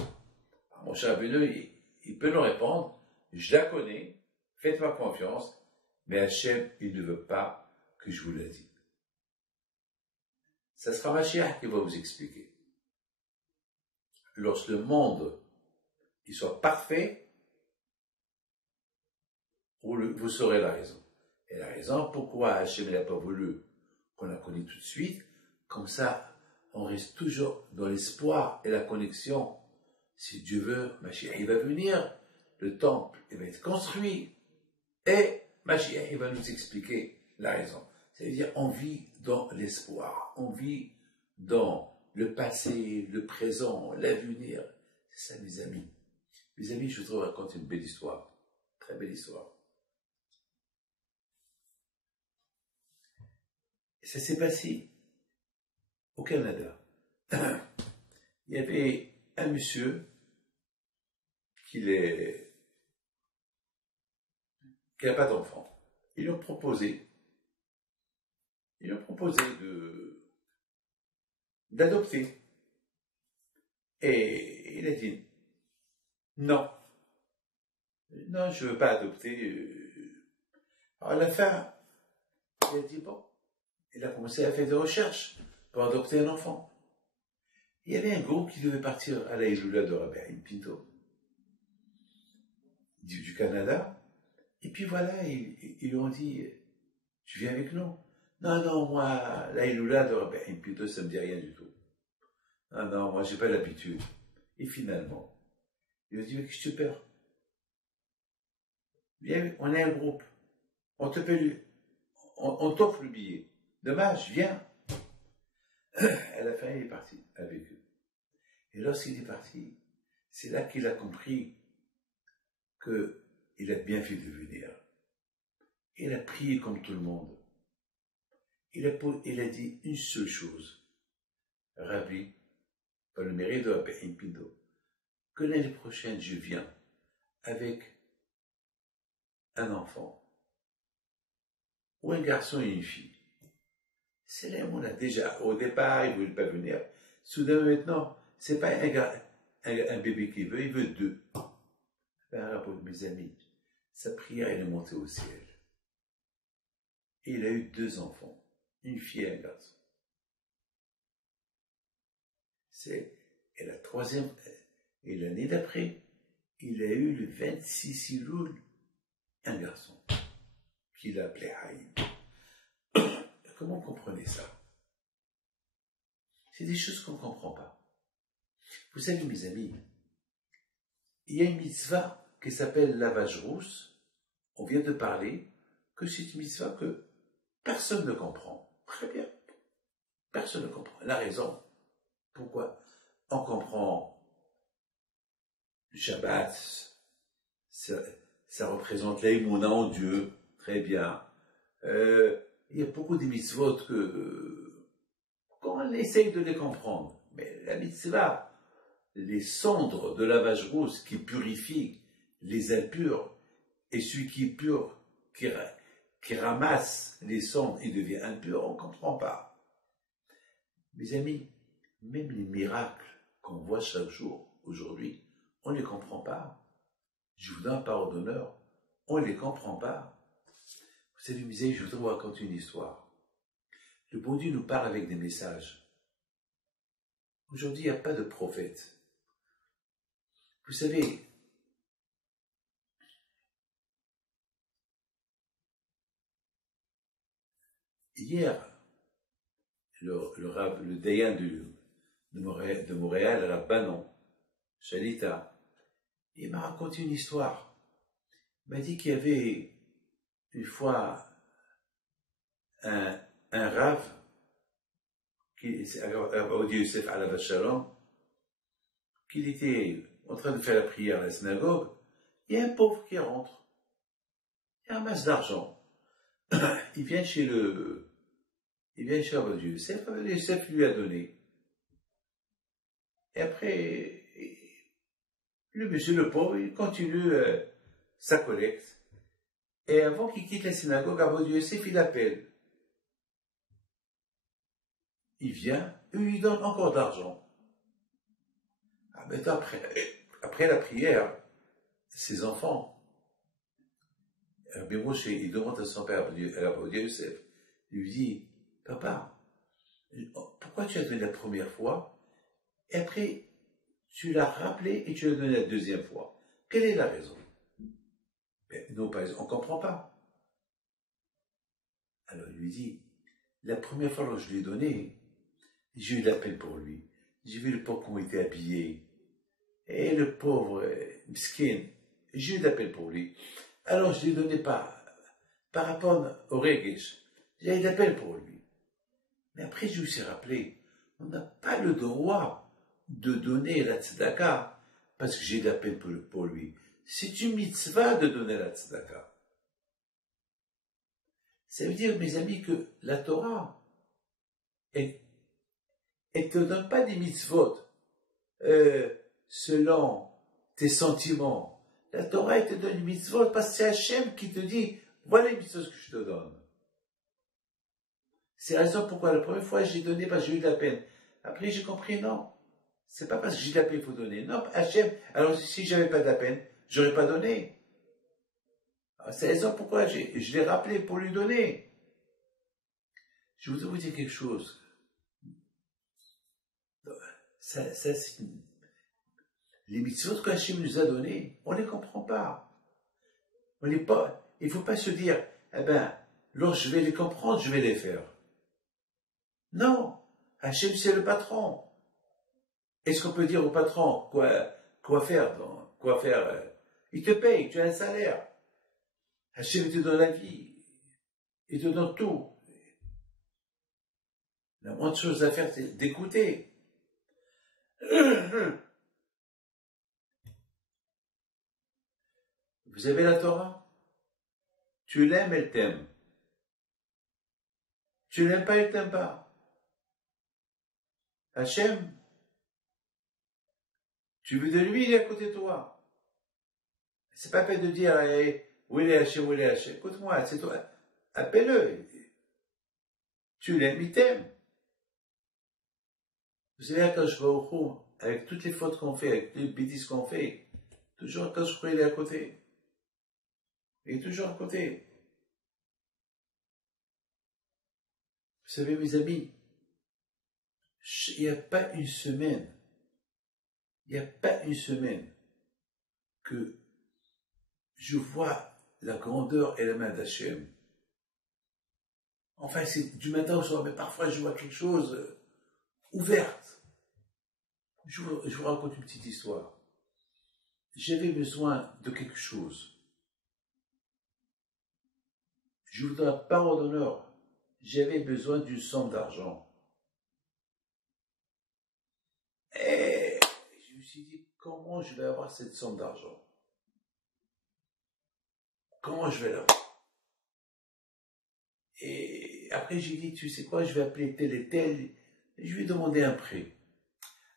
Alors, mon cher Beneux, il peut nous répondre, je la connais, faites-moi confiance, mais Hachem, il ne veut pas que je vous la dise. Ça sera Mashiach qui va vous expliquer. Lorsque le monde il soit parfait, vous saurez la raison. Et la raison pourquoi Hachem n'a pas voulu qu'on la connaisse tout de suite, comme ça, on reste toujours dans l'espoir et la connexion. Si Dieu veut, Mashiach il va venir, le temple il va être construit, et Mashiach il va nous expliquer la raison. C'est-à-dire, on vit dans l'espoir, on vit dans le passé, le présent, l'avenir. C'est ça, mes amis. Mes amis, je vous raconte une belle histoire, très belle histoire. Et ça s'est passé au Canada. Il y avait un monsieur qui n'a pas d'enfant. Ils lui ont proposé d'adopter. Et il a dit non, je ne veux pas adopter. Alors à la fin, il a dit bon, il a commencé à faire des recherches pour adopter un enfant. Il y avait un groupe qui devait partir à la Iloula de Rabbi Haïm Pinto, du Canada, et puis voilà, ils lui ont dit, tu viens avec nous? Non, moi, la Iloula de Rabbi Haïm Pinto, ça ne me dit rien du tout. Non, moi, j'ai pas l'habitude. Et finalement, il a dit, mais qu'est-ce que tu perds? Viens, on est un groupe, on t'offre le billet. Dommage, viens. À la fin, il est parti avec eux. Et lorsqu'il est parti, c'est là qu'il a compris qu'il a bien fait de venir. Il a prié comme tout le monde. Il a dit une seule chose. Rabbi, par le mérite de Rabbi Haïm Pinto, que l'année prochaine, je viens avec un enfant, ou un garçon et une fille. C'est là où on a déjà, au départ, il ne voulait pas venir. Soudain, maintenant, c'est pas un bébé qu'il veut, il veut deux. Mes amis, sa prière, elle est montée au ciel. Et il a eu deux enfants, une fille et un garçon. Et la troisième, et l'année d'après, il a eu le 26 Iloul, un garçon, qu'il appelait Haïm. Comment vous comprenez ça? C'est des choses qu'on ne comprend pas. Vous savez, mes amis, il y a une mitzvah qui s'appelle lavage rousse. On vient de parler que c'est une mitzvah que personne ne comprend. Très bien. Personne ne comprend. La raison. Pourquoi? On comprend le Shabbat, ça représente l'aïmouna en Dieu. Très bien. Il y a beaucoup de mitzvot qu'on essaye de les comprendre. Mais la mitzvah, les cendres de lavage rousse qui purifient les impurs, et celui qui est pur, qui ramasse les cendres et devient impur, on ne comprend pas. Mes amis, même les miracles qu'on voit chaque jour, aujourd'hui, on ne les comprend pas. Je vous donne parole d'honneur, on ne les comprend pas. Vous savez, mes amis, je voudrais vous raconter une histoire. Le bon Dieu nous parle avec des messages. Aujourd'hui, il n'y a pas de prophète. Vous savez, hier, le Dayan de Montréal, Rav Banon, Shalita, il m'a raconté une histoire. Il m'a dit qu'il y avait une fois un Rav, Rav Yosef Alav Shalom, qu'il était en train de faire la prière à la synagogue, il y a un pauvre qui rentre. Il y a un masse d'argent. Il vient chez Rav Yosef, Rav Yosef lui a donné. Et après, le monsieur, le pauvre, il continue sa collecte, et avant qu'il quitte la synagogue, Rabbi Yosef, il appelle. Il vient, et il lui donne encore de l'argent. Ah, mais après la prière, ses enfants, Rabbi Moshe, il demande à son père, Rabbi Yosef, il lui dit, papa, pourquoi tu as donné la première fois, et après, tu l'as rappelé et tu l'as donné la deuxième fois? Quelle est la raison? Nous, par exemple, on ne comprend pas. Alors il lui dit, la première fois que je lui ai donné, j'ai eu de la peine pour lui. J'ai vu le pauvre comment il était habillé. Et le pauvre miskin, j'ai eu de la peine pour lui. Alors je lui ai donné par rapport au Regesh. J'ai eu de la peine pour lui. Mais après, je me suis rappelé, on n'a pas le droit de donner la tzedaka parce que j'ai de la peine pour lui. C'est une mitzvah de donner la tzedaka. Ça veut dire, mes amis, que la Torah, elle ne te donne pas des mitzvot selon tes sentiments. La Torah, elle te donne une mitzvot parce que c'est Hachem qui te dit, voilà les mitzvot que je te donne. C'est la raison pourquoi la première fois j'ai donné parce que j'ai eu de la peine. Après j'ai compris, non. C'est pas parce que j'ai de la peine qu'il faut donner. Non, Hachem, alors si j'avais pas de la peine, j'aurais pas donné. C'est la raison pourquoi je l'ai rappelé pour lui donner. Je voudrais vous dire quelque chose. Les mitzvot que Hachem nous a donnés, on ne les comprend pas. Il ne faut pas se dire, lorsque je vais les comprendre, je vais les faire. Non, Hachem c'est le patron. Est-ce qu'on peut dire au patron quoi faire? Il te paye, tu as un salaire. Hachem te donne la vie, il te donne tout. La moindre chose à faire, c'est d'écouter. Vous avez la Torah? Tu l'aimes, elle t'aime. Tu l'aimes pas, elle t'aime pas. Hachem, tu veux de lui, il est à côté de toi. C'est pas peine de dire, où il est Hachem, où il est Hachem. Écoute-moi, c'est toi. Appelle-le. Tu l'aimes, il t'aime. Vous savez, Akash Baruch Hu, avec toutes les fautes qu'on fait, avec les bêtises qu'on fait, toujours Akash Baruch Hu, il est à côté. Il est toujours à côté. Vous savez, mes amis, il n'y a pas une semaine que je vois la grandeur et la main d'Hachem. Enfin, c'est du matin au soir, mais parfois je vois quelque chose ouverte. Je vous raconte une petite histoire. J'avais besoin de quelque chose. Je vous donne la parole d'honneur. J'avais besoin d'une somme d'argent. Et je me suis dit, comment je vais avoir cette somme d'argent? Comment je vais l'avoir? Et après, j'ai dit, tu sais quoi, je vais appeler tel et tel, et je lui ai demandé un prêt.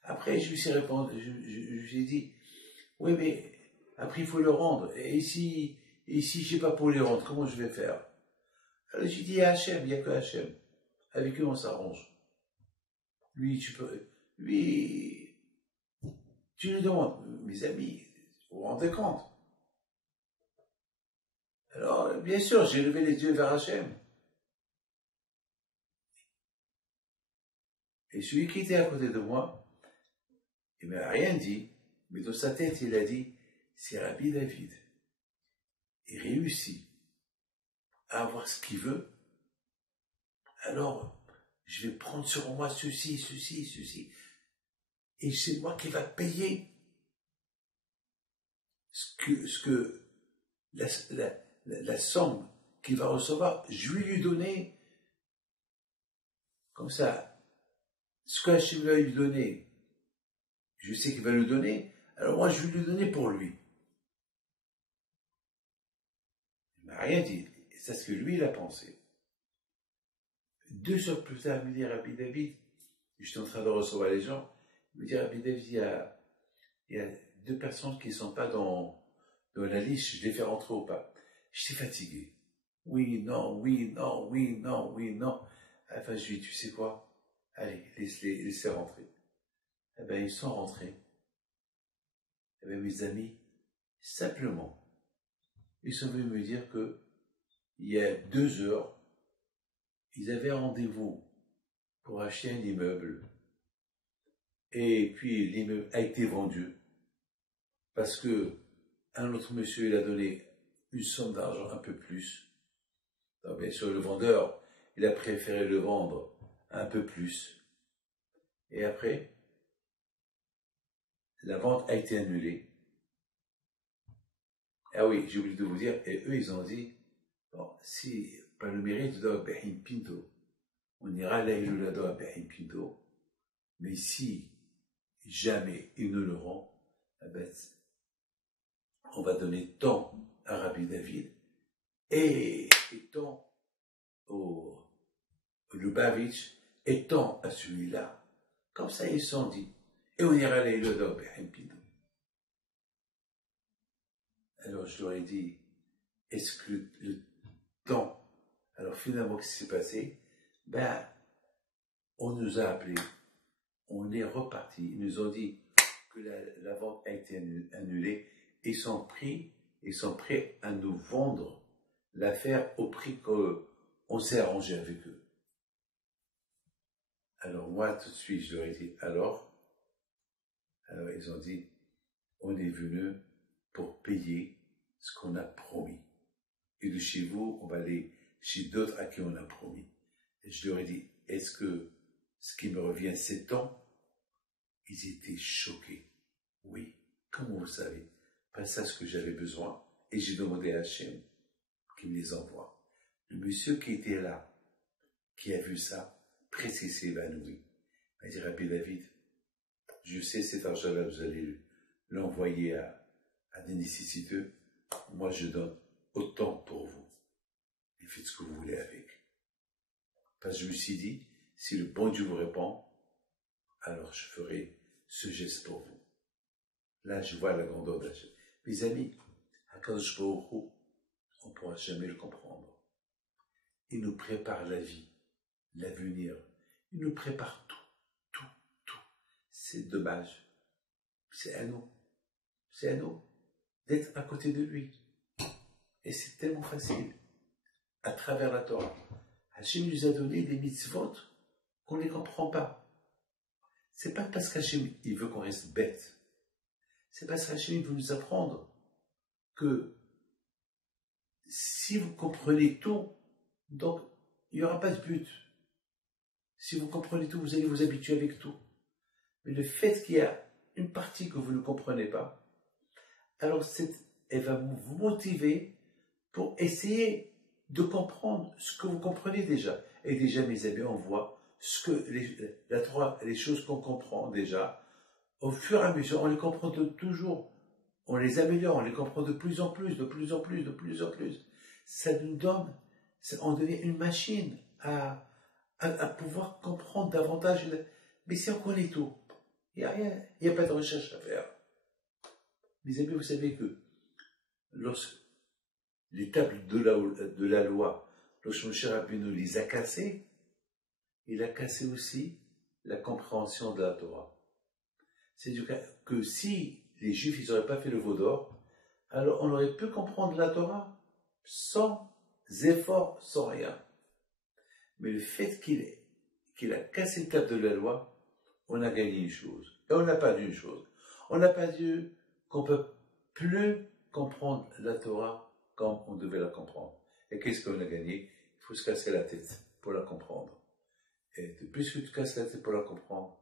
Après, je lui ai répondu, j'ai dit, oui, mais après, il faut le rendre. Et si je n'ai pas pour le rendre, comment je vais faire? Alors, j'ai dit, Hachem, il n'y a que Hachem. Avec lui, on s'arrange. Lui, tu lui demandes, mes amis, vous vous rendez compte? Alors, bien sûr, j'ai levé les yeux vers Hachem. Et celui qui était à côté de moi, il ne m'a rien dit, mais dans sa tête, il a dit, c'est Rabbi David. Il réussit à avoir ce qu'il veut. Alors, je vais prendre sur moi ceci. Et c'est moi qui va payer la somme qu'il va recevoir. Je vais lui donner, comme ça, ce que Hachem va lui donner. Je sais qu'il va le donner, alors moi je vais lui donner pour lui. Il ne m'a rien dit. C'est ce que lui, il a pensé. 2 heures plus tard, il me dit, Rabbi David, j'étais en train de recevoir les gens, il me dit, Rabbi David, il y a 2 personnes qui ne sont pas dans dans la liste, je l'ai fait rentrer ou pas. J'étais fatigué. Oui, non, oui, non, oui, non, oui, non. Enfin, je lui dis, tu sais quoi? Allez, laissez rentrer. Eh bien, ils sont rentrés. Eh bien, mes amis, simplement, ils sont venus me dire que, il y a 2 heures, ils avaient un rendez-vous pour acheter un immeuble. Et puis, l'immeuble a été vendu parce que un autre monsieur, il a donné une somme d'argent un peu plus. Donc, bien sûr, le vendeur, il a préféré le vendre un peu plus. Et après, la vente a été annulée. Ah oui, j'ai oublié de vous dire, et eux, ils ont dit, bon, si, par le mérite de Behin Pinto, on ira là, il le doit Behin Pinto, mais si jamais ils ne l'auront, eh ben, on va donner tant à Rabbi David et tant au Lubavitch et tant à celui-là. Comme ça, ils se sont dit. Et on ira les le dobe Alors je leur ai dit, est-ce que le temps, alors finalement, qu'est-ce qui s'est passé? Ben, on nous a appelés, on est reparti, ils nous ont dit que la vente a été annulée, ils sont prêts à nous vendre l'affaire au prix qu'on s'est arrangé avec eux. Alors moi, tout de suite, je leur ai dit, alors ils ont dit, on est venu pour payer ce qu'on a promis. Et de chez vous, on va aller chez d'autres à qui on a promis. Et je leur ai dit, est-ce que ce qui me revient, c'est temps? Ils étaient choqués. Oui, comment vous savez? Pas ça ce que j'avais besoin. Et j'ai demandé à Hachem qu'il me les envoie. Le monsieur qui était là, qui a vu ça, presque s'est évanoui. Il m'a dit, Rabbi David, je sais cet argent-là, vous allez l'envoyer à des nécessiteux. Moi, je donne autant pour vous. Et faites ce que vous voulez avec. Parce que je me suis dit, si le bon Dieu vous répond, alors je ferai ce geste pour vous. Là, je vois la grandeur d'Hachem. Mes amis, Akadosh Baruch Hu, on ne pourra jamais le comprendre. Il nous prépare la vie, l'avenir. Il nous prépare tout, tout, tout. C'est dommage. C'est à nous d'être à côté de lui. Et c'est tellement facile. À travers la Torah. Hachem nous a donné des mitzvot qu'on ne les comprend pas. C'est pas parce qu'Hachem il veut qu'on reste bête. C'est parce qu'Hachem veut nous apprendre que si vous comprenez tout, donc il n'y aura pas de but. Si vous comprenez tout, vous allez vous habituer avec tout. Mais le fait qu'il y a une partie que vous ne comprenez pas, alors elle va vous motiver pour essayer de comprendre ce que vous comprenez déjà. Et déjà, mes amis, on voit ce que la Torah, les choses qu'on comprend déjà, au fur et à mesure, on les comprend toujours, on les améliore, on les comprend de plus en plus, de plus en plus, de plus en plus. Ça nous donne, on devient une machine à pouvoir comprendre davantage. Mais si on connaît tout, il n'y a rien, il n'y a pas de recherche à faire. Mes amis, vous savez que lorsque les tables de la loi, lorsque Moshe Rabbeinu les a cassées, il a cassé aussi la compréhension de la Torah. C'est-à-dire que si les Juifs n'auraient pas fait le veau d'or, alors on aurait pu comprendre la Torah sans effort, sans rien. Mais le fait qu'il a cassé le table de la loi, on a gagné une chose. Et on n'a pas dit une chose. On n'a pas dit qu'on ne peut plus comprendre la Torah comme on devait la comprendre. Et qu'est-ce qu'on a gagné? Il faut se casser la tête pour la comprendre. Et de plus que tu casses la tête pour la comprendre,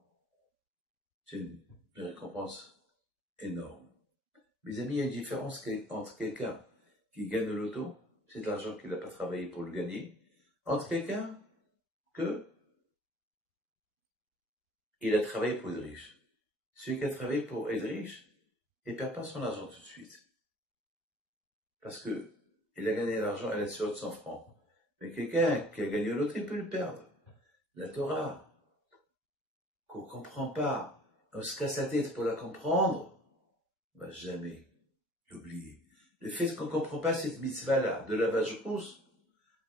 c'est une récompense énorme. Mes amis, il y a une différence entre quelqu'un qui gagne le loto, c'est de l'argent qu'il n'a pas travaillé pour le gagner, entre quelqu'un il a travaillé pour être riche. Celui qui a travaillé pour être riche, il ne perd pas son argent tout de suite. Parce qu'il a gagné l'argent à la sueur de 100 francs. Mais quelqu'un qui a gagné l'autre, il peut le perdre. La Torah, qu'on ne comprend pas, on se casse la tête pour la comprendre, on ne va jamais l'oublier. le fait qu'on ne comprend pas cette mitzvah-là de lavage rousse,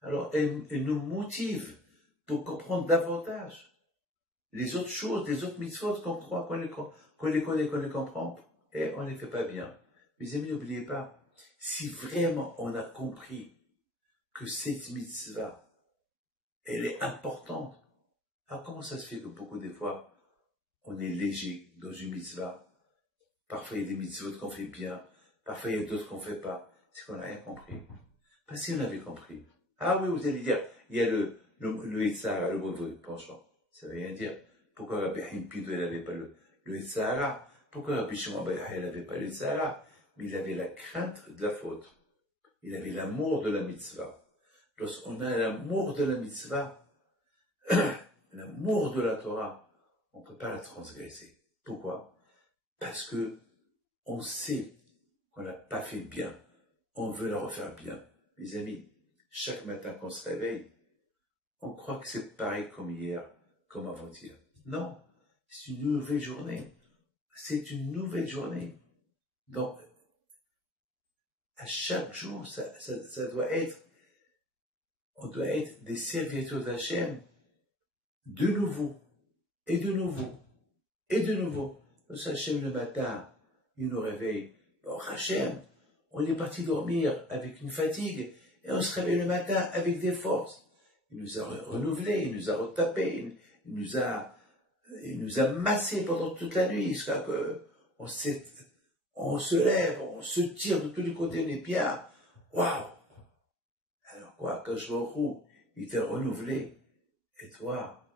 alors elle nous motive pour comprendre davantage les autres choses, les autres mitzvot qu'on croit, qu'on les connaît, qu'on les comprend, et on ne les fait pas bien. Mes amis, n'oubliez pas, si vraiment on a compris que cette mitzvah, elle est importante, alors comment ça se fait que beaucoup des fois, on est léger dans une mitzvah? Parfois il y a des mitzvot qu'on fait bien, parfois il y a d'autres qu'on ne fait pas. C'est qu'on n'a rien compris. Parce que si on avait compris. Ah oui, vous allez dire, il y a le Yitzhara, le mauvais penchant. Ça ne veut rien dire. Pourquoi Rabbi Haim Pido, il n'avait pas le Yitzhara? Pourquoi Rabbi Shimon Bar Yochai, il n'avait pas le Yitzhara? Mais il avait la crainte de la faute. Il avait l'amour de la mitzvah. Lorsqu'on a l'amour de la mitzvah, l'amour de la Torah, on ne peut pas la transgresser. Pourquoi? Parce que on sait qu'on n'a pas fait bien. On veut la refaire bien. Mes amis, chaque matin qu'on se réveille, on croit que c'est pareil comme hier, comme avant-hier. Non, c'est une nouvelle journée. C'est une nouvelle journée. Donc, à chaque jour, ça doit être, on doit être des serviteurs d'Hachem de nouveau, et de nouveau, et de nouveau. Lorsque Hachem le matin, il nous réveille. Bon, Hachem, on est parti dormir avec une fatigue, et on se réveille le matin avec des forces. Il nous a renouvelés, il nous a retapés, il nous a massés pendant toute la nuit, jusqu'à que on se lève, on se tire de tous les côtés, on est bien. Waouh! Alors quoi, quand je vois il t'a renouvelé, et toi,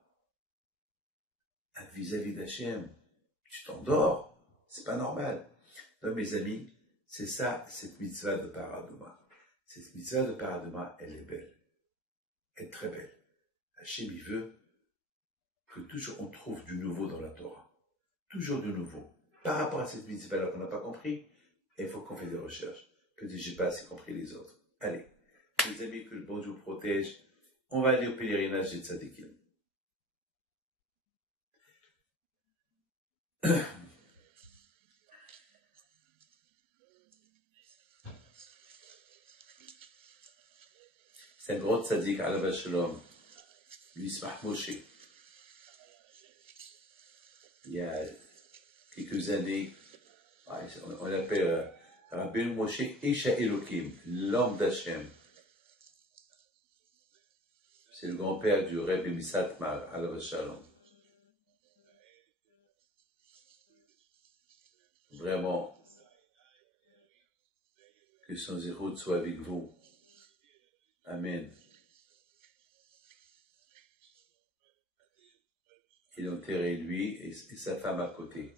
vis-à-vis d'Hachem, tu t'endors, c'est pas normal. Donc mes amis, c'est ça, cette mitzvah de Paraduma. Cette mitzvah de Paraduma, elle est belle. Elle est très belle. Hachem, il veut que toujours on trouve du nouveau dans la Torah. Toujours du nouveau. Par rapport à cette mitzvah-là qu'on n'a pas compris, il faut qu'on fasse des recherches. Peut-être que j'ai pas assez compris les autres. Allez, mes amis, que le bon Dieu vous protège. On va aller au pèlerinage des tzadikim. C'est un gros tzadik, alav shalom. Lui, Ismah Moshe. Il y a quelques années, on l'appelle Rabbi Moshe Isha Elohim, l'homme d'Hachem. C'est le grand-père du Rebbe Misatmar, alav shalom. Vraiment, que son zéro soit avec vous. Amen. Il a enterré lui et sa femme à côté.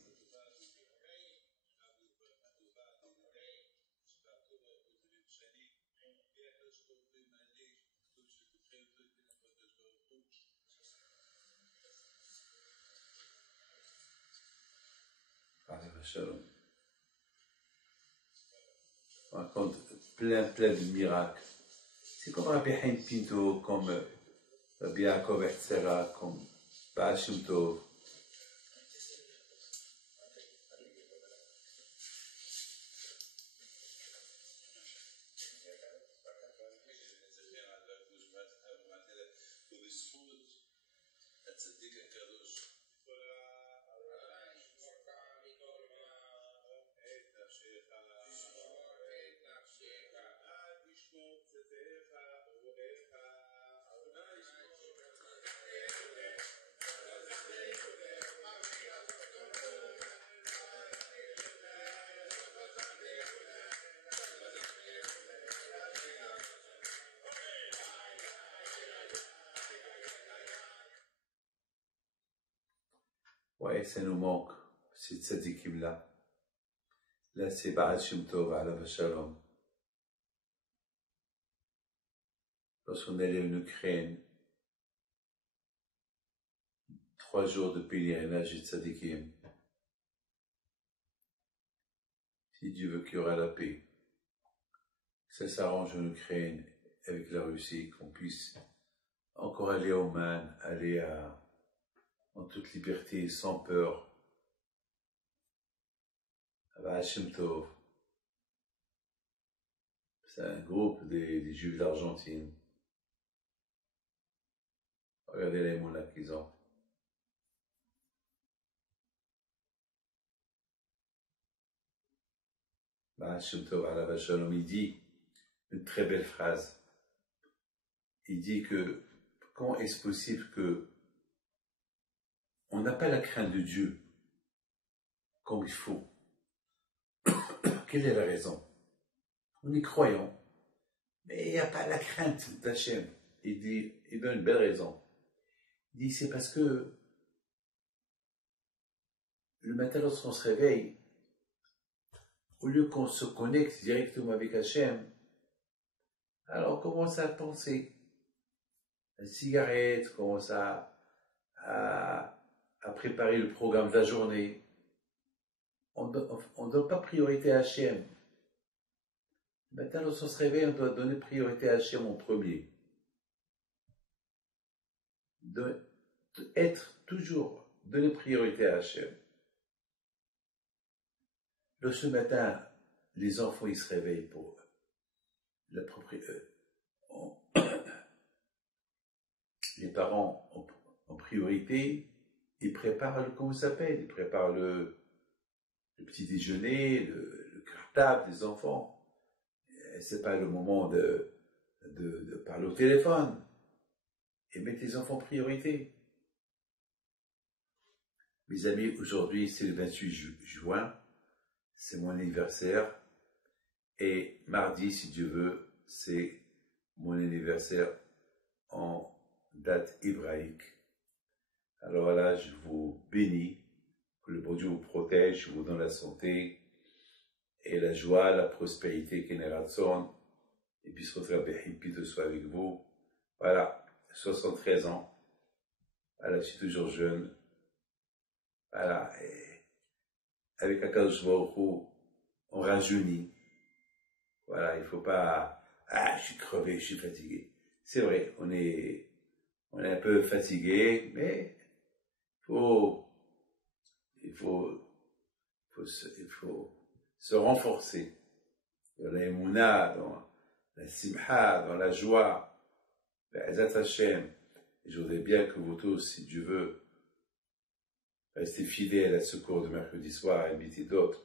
Shalom. On raconte plein de miracles. C'est comme Rabbi Haim Pinto, comme Rabbi Yaakov Herzera, comme Baal Shem Tov. Ouais, ça nous manque, ces tzadikim-là. Là, c'est Baal Shem Tov, alav shalom. Lorsqu'on allait en Ukraine, 3 jours de pèlerinage de tzadikim. Si Dieu veut qu'il y aura la paix, que ça s'arrange en Ukraine avec la Russie, qu'on puisse encore aller au Man, aller en toute liberté, sans peur. Baal Shem Tov. C'est un groupe des Juifs d'Argentine. Regardez les mots qu'ils ont. Shem Tov Alav Shalom, il dit une très belle phrase. Il dit que comment est-ce possible que on n'a pas la crainte de Dieu comme il faut? Quelle est la raison? On est croyant, mais il n'y a pas la crainte d'Hachem. Il donne une belle raison. Il dit c'est parce que le matin lorsqu'on se réveille, au lieu qu'on se connecte directement avec Hachem, alors on commence à penser à la cigarette, on commence à préparer le programme de la journée. On ne donne pas priorité à Hachem. Maintenant, lorsqu'on se réveille, on doit donner priorité à Hachem en premier. Être toujours, donner priorité à Hachem. Lorsque le matin, les enfants, ils se réveillent pour la propriété. Les parents, en priorité, ils préparent comment ça s'appelle? Ils préparent le petit déjeuner, le cartable des enfants. C'est pas le moment de parler au téléphone. Et mettre les enfants en priorité. Mes amis, aujourd'hui, c'est le 28 juin. C'est mon anniversaire. Et mardi, si Dieu veut, c'est mon anniversaire en date hébraïque. Alors là, je vous bénis, que le bon Dieu vous protège, vous donne la santé et la joie, la prospérité, et puis se retrouver Pito soit avec vous. Voilà, 73 ans. Voilà, je suis toujours jeune. Voilà, et avec Akadosh Baruch Hu, on rajeunit. Voilà, il ne faut pas, je suis crevé, je suis fatigué. C'est vrai, on est un peu fatigué, mais il faut se renforcer dans la émouna, dans la simha, dans la joie, la Ezat Hashem. Je voudrais bien que vous tous, si Dieu veut, restez fidèles à ce cours de mercredi soir et invitez d'autres.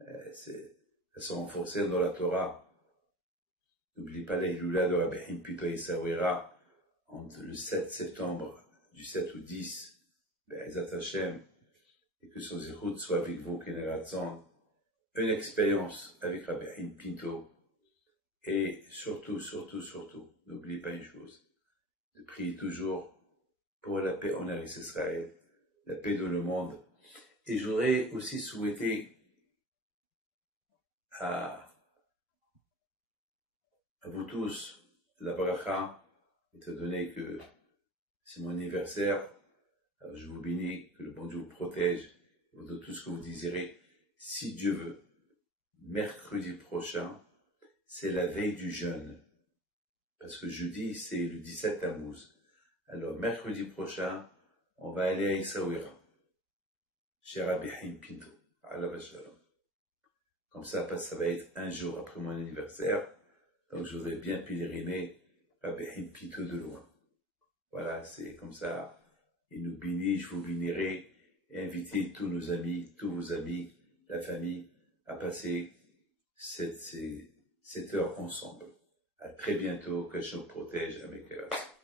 À se renforcer dans la Torah. N'oubliez pas l'Aïloula de Rabbi Pito et Sawira entre le 7 septembre, du 7 au 10, Ezat Hashem, et que son zérout soit avec vous, Keneratson, une expérience avec Rabbi Pinto, et surtout, n'oubliez pas une chose, de prier toujours pour la paix en Eretz Israël, la paix dans le monde. Et je voudrais aussi souhaiter à vous tous la bracha, étant donné que c'est mon anniversaire. Alors je vous bénis, que le bon Dieu vous protège, vous donne tout ce que vous désirez. Si Dieu veut, mercredi prochain, c'est la veille du jeûne. Parce que jeudi, c'est le 17 Tammuz. Alors mercredi prochain, on va aller à Essaouira, chez Rabbi Haim Pinto, Alav Shalom. Comme ça va être un jour après mon anniversaire. Donc je voudrais bien pèleriner Rabbi Haim Pinto de loin. Voilà, c'est comme ça. Il nous bénit, je vous bénirai, et invitez tous nos amis, tous vos amis, la famille, à passer cette heure ensemble. À très bientôt, que je vous protège avec grâce.